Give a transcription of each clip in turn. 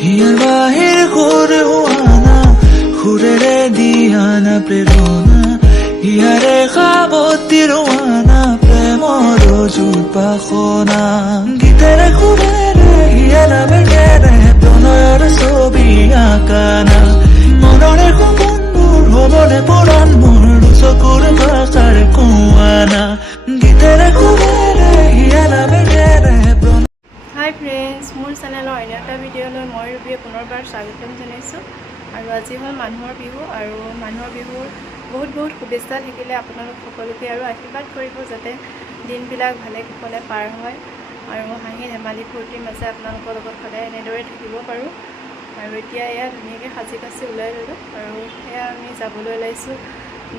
Here বাহির করে হুয়ানা খুরেরে দিয়ানা প্রেরণা হিয়ারে খাবতি রোয়ানা প্রেমর জুপাখনা গীতেরে খুরেরে হিয়া নামে গেরে প্রণয়ের ছবি আঁকানা মনরে কুমনবোৰ হবনে পুৰাণ মোৰ চকুৰ ভাষাৰ কুৱানা গীতেৰে খুৰেৰে হিয়া নামে গেৰে। হাই ফ্ৰেণ্ডছ, মোৰ চেনেলৰ অন্য এটা ভিডিঅ'লৈ মই ৰূপীয়ে পুনৰবাৰ স্বাগতম জনাইছোঁ। আৰু আজি হ'ল মানুহৰ বিহু, আৰু মানুহৰ বিহুৰ বহুত বহুত শুভেচ্ছা থাকিলে আপোনালোক সকলোকে, আৰু আশীৰ্বাদ কৰিব যাতে দিনবিলাক ভালে কুশলে পাৰ হয় আৰু হাঁহি ধেমালি ফূৰ্তিৰ মাজে আপোনালোকৰ লগত সদায় এনেদৰে থাকিব পাৰোঁ। আৰু এতিয়া এয়া ধুনীয়াকৈ সাজি কাচি ওলাই ল'লোঁ, আৰু এয়া আমি যাবলৈ ওলাইছোঁ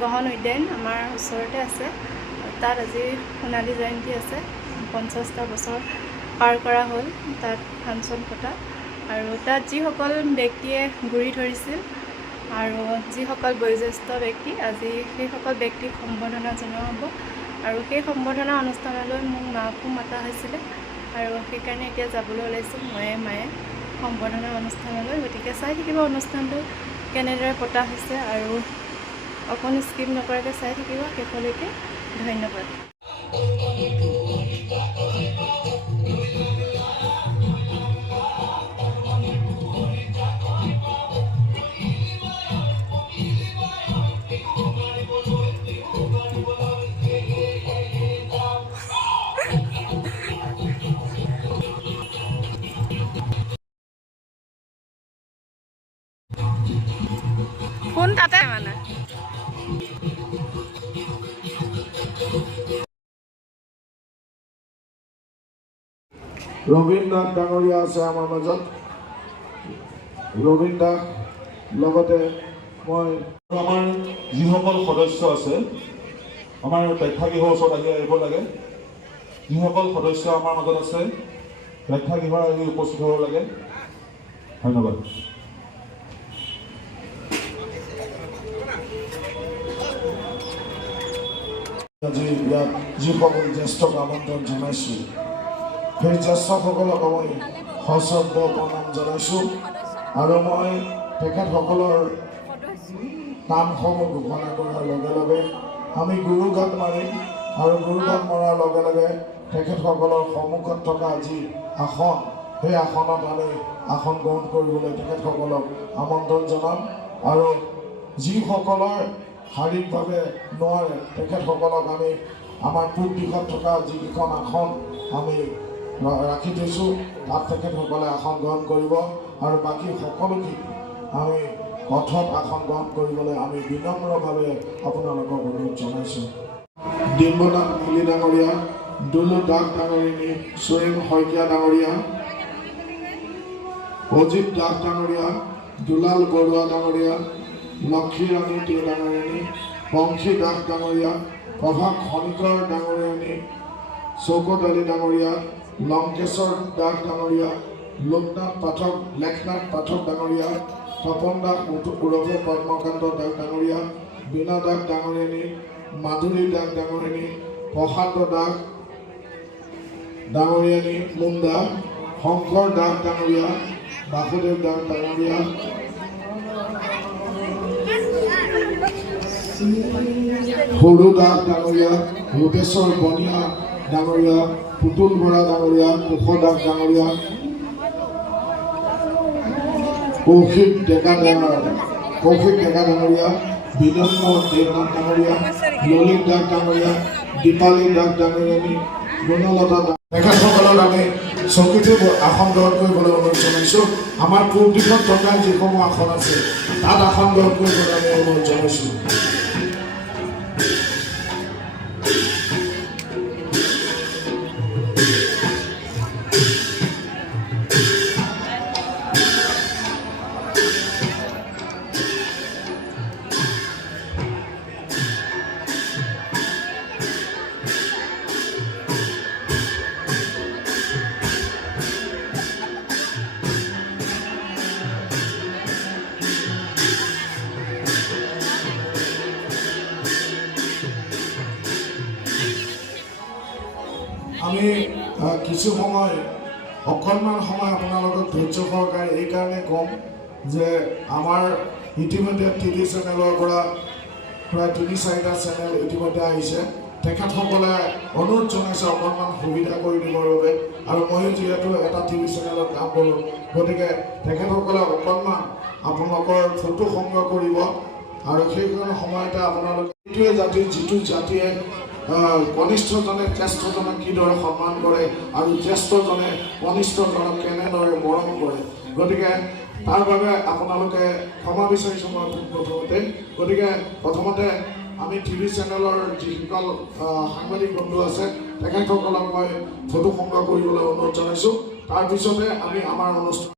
গহন উদ্যান, আমাৰ ওচৰতে আছে। তাত আজি সোণালী জয়ন্তী আছে, 50টা বছৰ পাৰ কৰা হ'ল তাত ফাংচন পতা। আৰু তাত যিসকল ব্যক্তিয়ে গুৰি ধৰিছিল আৰু যিসকল বয়োজ্যেষ্ঠ ব্যক্তি, আজি সেইসকল ব্যক্তিক সম্বৰ্ধনা জনোৱা হ'ব। আৰু সেই সম্বৰ্ধনা অনুষ্ঠানলৈ মোক মাকো মাতা হৈছিলে, আৰু সেইকাৰণে এতিয়া যাবলৈ ওলাইছোঁ মায়ে সম্বৰ্ধনা অনুষ্ঠানলৈ। গতিকে চাই থাকিব অনুষ্ঠানটো কেনেদৰে পতা হৈছে, আৰু অকণো স্কিপ নকৰাকৈ চাই থাকিব শেষলৈকে। ধন্যবাদ। কোন তাতে মানে ৰবীন দাস ডাঙৰীয়া আছে আমাৰ মাজত। ৰবীন দাস লগতে মই আমাৰ যিসকল সদস্য আছে, আমাৰ প্ৰেক্ষাগৃহৰ ওচৰত আহি আহিব লাগে। যিসকল সদস্য আমাৰ মাজত আছে প্ৰেক্ষাগৃহৰ আহি উপস্থিত হ'ব লাগে। ধন্যবাদ। আজি ইয়াত যিসকল জ্যেষ্ঠক আমন্ত্ৰণ জনাইছোঁ, সেই জ্যেষ্ঠসকলক মই সশ্ৰদ্ধ প্ৰণাম জনাইছোঁ। আৰু মই তেখেতসকলৰ নামসমূহ ঘোষণা কৰাৰ লগে লগে আমি গুৰুগাত মাৰিম, আৰু গুৰুগাত মৰাৰ লগে লগে তেখেতসকলৰ সন্মুখত থকা যি আসন, সেই আসনত আমি আসন গ্ৰহণ কৰিবলৈ তেখেতসকলক আমন্ত্ৰণ জনাম। আৰু যিসকলৰ শাৰীৰিকভাৱে নোৱাৰে তেখেতসকলক আমি আমাৰ পূব দিশত থকা যিকেইখন আসন আমি ৰাখি থৈছোঁ, তাত তেখেতসকলে আসন গ্ৰহণ কৰিব। আৰু বাকী সকলোকে আমি পথত আসন গ্ৰহণ কৰিবলৈ আমি বিনম্ৰভাৱে আপোনালোকক অনুৰোধ জনাইছোঁ। ডিম্বনাথ মিলি ডাঙৰীয়া, দুলু দাস ডাঙৰীণী, সুৰেণ শইকীয়া ডাঙৰীয়া, অজিত দাস ডাঙৰীয়া, দুলাল বৰুৱা ডাঙৰীয়া, লক্ষীৰাণী টি ডাঙৰীণী, বংশী দাস ডাঙৰীয়া, প্ৰভাস খনিকৰ ডাঙৰীয়ানী, চৌকত আলী ডাঙৰীয়া, লংকেশ্বৰ দাস ডাঙৰীয়া, লোকনাথ পাঠক ডাঙৰীয়া, তপন দাস ওৰফে পদ্মকান্ত দাস ডাঙৰীয়া, বীণা দাস ডাঙৰীয়ানী, মাধুৰী দাস ডাঙৰীয়ানী, প্ৰশান্ত দাস ডাঙৰীয়ানী মুণ্ডা, শংকৰ দাস ডাঙৰীয়া, বাসুদেৱ দাস ডাঙৰীয়া, সৰু দাস ডাঙৰীয়া, ৰূপেশ্বৰ বনিয়া ডাঙৰীয়া, পুতুল বৰা ডাঙৰীয়া, কুশ দাস ডাঙৰীয়া, কৌশিক ডেকা ডাঙৰীয়া, বিনম্ৰ দেৱনাথ ডাঙৰীয়া, ললিত দাস ডাঙৰীয়া, দীপালী দাস ডাঙৰীয়ানী, গুণলতা দাস। তেখেতসকলক আমি চকীটো আসন গ্ৰহণ কৰিবলৈ অনুৰোধ জনাইছোঁ। আমাৰ পূব দিশত থকা যিসমূহ আসন আছে তাত আসন গ্ৰহণ কৰিবলৈ আমি অনুৰোধ জনাইছোঁ। আমি কিছু সময় অকণমান সময় আপোনালোকক ধৈৰ্য সহকাৰে এইকাৰণে ক'ম যে আমাৰ ইতিমধ্যে টিভি চেনেলৰ পৰা প্ৰায় ৩-৪টা চেনেল ইতিমধ্যে আহিছে। তেখেতসকলে অনুৰোধ জনাইছে অকণমান সুবিধা কৰি দিবৰ বাবে, আৰু ময়ো যিহেতু এটা টিভি চেনেলত কাম কৰোঁ, গতিকে তেখেতসকলে অকণমান আপোনালোকৰ ফটো সংগ্ৰহ কৰিব, আৰু সেইখন সময়তে আপোনালোকে এইটোৱে জাতিৰ যিটো জাতিয়ে কনিষ্ঠজনে জ্যেষ্ঠজনক কিদৰে সন্মান কৰে আৰু জ্যেষ্ঠজনে কনিষ্ঠজনক কেনেদৰে মৰম কৰে, গতিকে তাৰ বাবে আপোনালোকে ক্ষমা বিচাৰিছোঁ মই প্ৰথমতে। গতিকে প্ৰথমতে আমি টিভি চেনেলৰ যিসকল সাংবাদিক বন্ধু আছে তেখেতসকলক মই ফটো সংগ্ৰহ কৰিবলৈ অনুৰোধ জনাইছোঁ। তাৰপিছতে আমি আমাৰ অনুষ্ঠান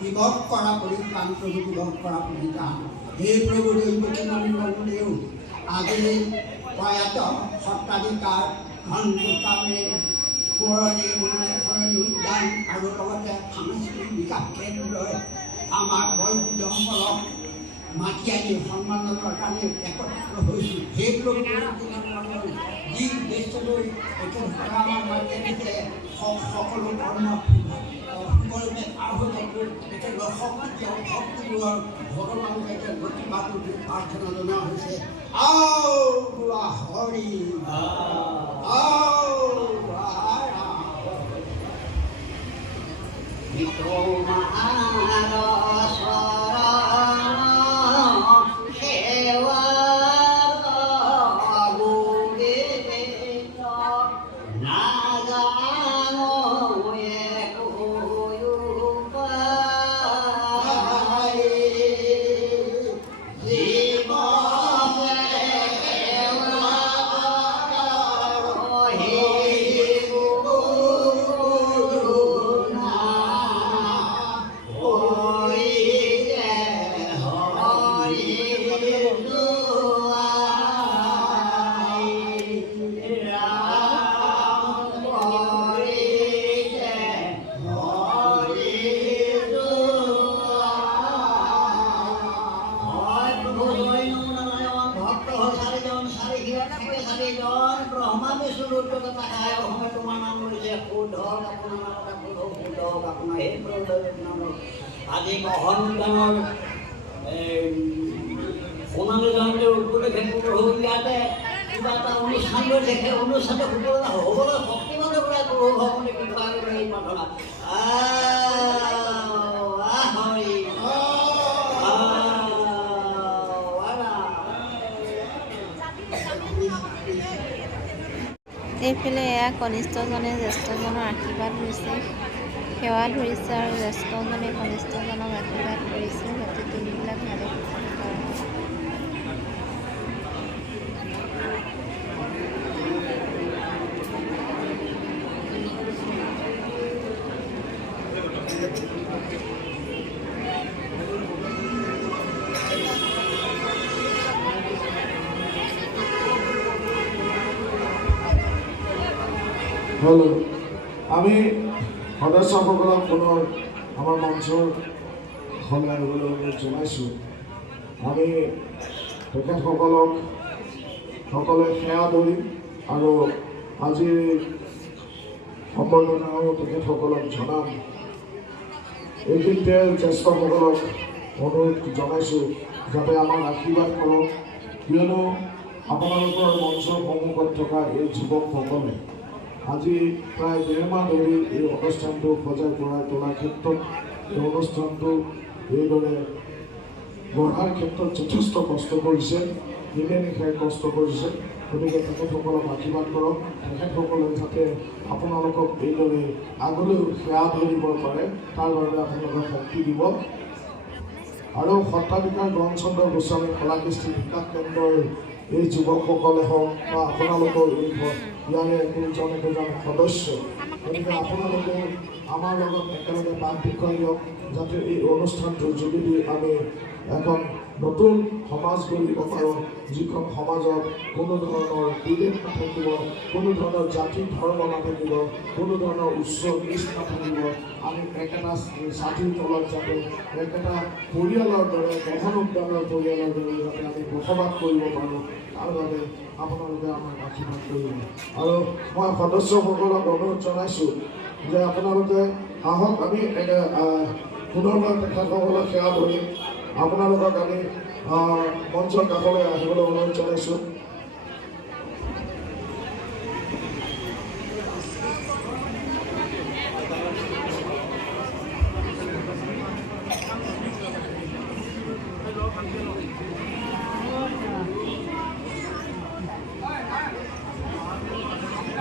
দিৱস কৰা পৰিত্ৰাণ প্ৰভু দিৱস কৰা পৰিত্ৰাণ হে প্ৰভু দেউ আজি প্ৰয়াত সত্ৰাধিকাৰ ঘন গোস্বামী পুৰণি উদ্যান আৰু লগতে সাংস্কৃতিক বিকাশ কেন্দ্ৰই আমাৰ বয়োবৃদ্ধসকলক মাতি আনি সন্মান জনোৱাৰ কাৰণে একত্ৰিত হৈছোঁ। সেই প্ৰভু যি উদ্দেশ্যলৈ তেখেতসকলে আমাৰ মাতি আনিছে সকলো কৰ্ম সুগৰূপে পাৰ হৈ যাব, তেখেতৰ শক্তি ভগৱান তেখেত প্ৰতিভা কৰি প্ৰাৰ্থনা জনোৱা হৈছে। হৰি আজি মহনগাঁৱৰ সোণালী গাঁৱৰ উপলক্ষে ইয়াতে কিবা এটা অনুষ্ঠান লৈ দেখে, অনুষ্ঠানটো সুফলতা হ'বলৈ শক্তিমানৰ পৰা প্ৰভু ভগৱানে কৃপা কৰি এই প্ৰাৰ্থনা। এইফালে এয়া কনিষ্ঠজনে জ্যেষ্ঠজনৰ আশীৰ্বাদ লৈছে, সেৱা ধৰিছে আৰু জ্যেষ্ঠজনে কনিষ্ঠজনক আশীৰ্বাদ কৰিছে যাতে তিনিবিলাক ভালে হ'ল। আমি সদস্যসকলক পুনৰ আমাৰ মঞ্চৰ সলাই আহিবলৈ অনুৰোধ জনাইছোঁ। আমি তেখেতসকলক সকলোৱে সেৱা ধৰিম আৰু আজি সম্বৰ্ধনা আৰু তেখেতসকলক জনাম। এইখিনিতে জ্যেষ্ঠসকলক অনুৰোধ জনাইছোঁ যাতে আমাক আশীৰ্বাদ কৰক, কিয়নো আপোনালোকৰ মঞ্চৰ সন্মুখত থকা এই যুৱকসকলে আজি প্ৰায় 1.5 মাহ ধৰি এই অনুষ্ঠানটো সজাই পৰাই তোলাৰ ক্ষেত্ৰত, এই অনুষ্ঠানটো এইদৰে গঢ়াৰ ক্ষেত্ৰত যথেষ্ট কষ্ট কৰিছে, দিনে নিশাই কষ্ট কৰিছে। গতিকে তেখেতসকলক আশীৰ্বাদ কৰক, তেখেতসকলে যাতে আপোনালোকক এইদৰে আগলৈ সেৱা ধৰিব পাৰে তাৰ বাবে আপোনালোকে শক্তি দিব। আৰু সত্ৰাধিকাৰ গণচন্দ্ৰ গোস্বামী কলাকৃষ্টি বিকাশ কেন্দ্ৰৰ এই যুৱকসকলে হওক বা আপোনালোকৰ এই ইয়াৰে একোজন একোজন সদস্য, গতিকে আপোনালোকে আমাৰ লগত একেলগে বাট দেখুৱাই দিয়ক যাতে এই অনুষ্ঠানটোৰ যোগেদি আমি এখন নতুন সমাজ গঢ়িব পাৰোঁ, যিখন সমাজত কোনো ধৰণৰ বিভেদ নাথাকিব, কোনো ধৰণৰ জাতি ধৰ্ম নাথাকিব, কোনো ধৰণৰ উচ্চ নিচ নাথাকিব। আমি একেটা ছাতিৰ তলত যাতে একেটা পৰিয়ালৰ দৰে গহন উদ্যানৰ পৰিয়ালৰ দৰে যাতে আমি বসবাস কৰিব পাৰোঁ তাৰ বাবে আপোনালোকে আমাক আশীৰ্বাদ কৰিব। আৰু মই সদস্যসকলক অনুৰোধ জনাইছোঁ যে আপোনালোকে আহক, আমি পুনৰবাৰ তেখেতসকলক সেৱা ধৰিম। আপোনালোকক আমি মঞ্চৰ কাষলৈ আহিবলৈ অনুৰোধ জনাইছোঁ।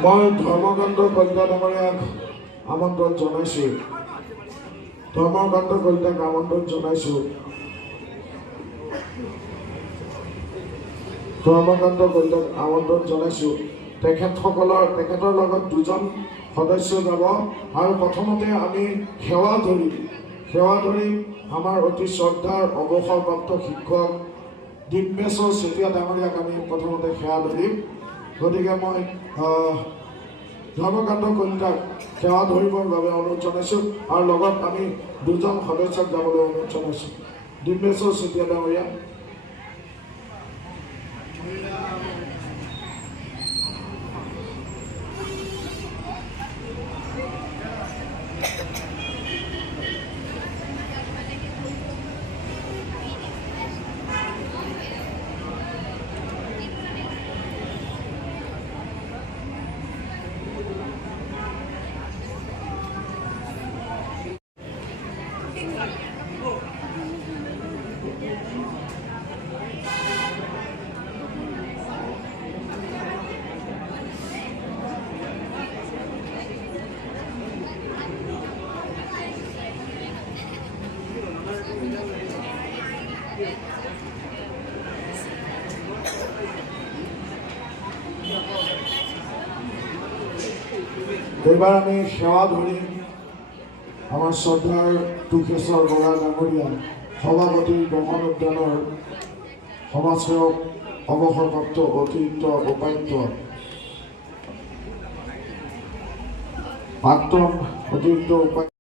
মই ধৰ্মকান্ত কলিতা ডাঙৰীয়াক আমন্ত্ৰণ জনাইছোঁ। ধৰ্মকান্ত কলিতাক আমন্ত্ৰণ জনাইছোঁ। ধৰ্মকান্ত কলিতাক আমন্ত্ৰণ জনাইছোঁ। তেখেতৰ লগত 2জন সদস্য যাব আৰু প্ৰথমতে আমি সেৱা ধৰিম আমাৰ অতি শ্ৰদ্ধাৰ অৱসৰপ্ৰাপ্ত শিক্ষক দিব্যেশ্বৰ চেতিয়া ডাঙৰীয়াক আমি প্ৰথমতে সেৱা ধৰিম। গতিকে মই ধৰ্মকান্ত কলিতাক সেৱা ধৰিবৰ বাবে অনুৰোধ জনাইছোঁ আৰু লগত আমি 2জন সদস্যক যাবলৈ অনুৰোধ জনাইছোঁ। দিব্যেশ্বৰ চেতিয়া ডাঙৰীয়া। এইবাৰ আমি সেৱা ধৰিম আমাৰ শ্ৰদ্ধাৰ তুষেশ্বৰ বৰা ডাঙৰীয়া, সভাপতি গহন উদ্যানৰ সমাজসেৱক, অৱসৰপ্ৰাপ্ত অতিৰিক্ত উপায়ুক্ত, প্ৰাক্তন অতিৰিক্ত উপায়ুক্ত।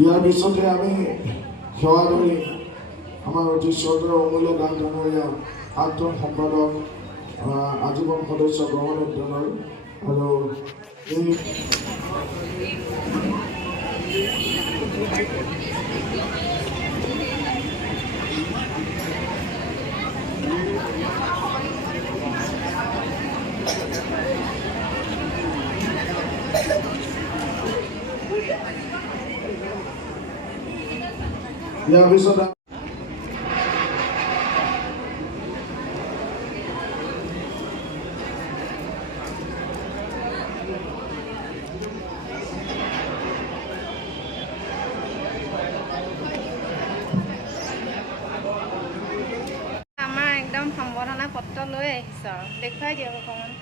ইয়াৰ পিছতে আমি সেৱা ধৰিম আমাৰ অতি শ্ৰদ্ধাৰ অমূল্য দাস ডাঙৰীয়া, প্ৰাক্তন সম্পাদক, আজীৱন সদস্য গহন উদ্যানৰ। আৰু এই ইয়াৰ পিছত আমাৰ একদম সম্বৰ্ধনা পত্ৰ লৈ আহিছ, দেখুৱাই দিয়ক অকণমান।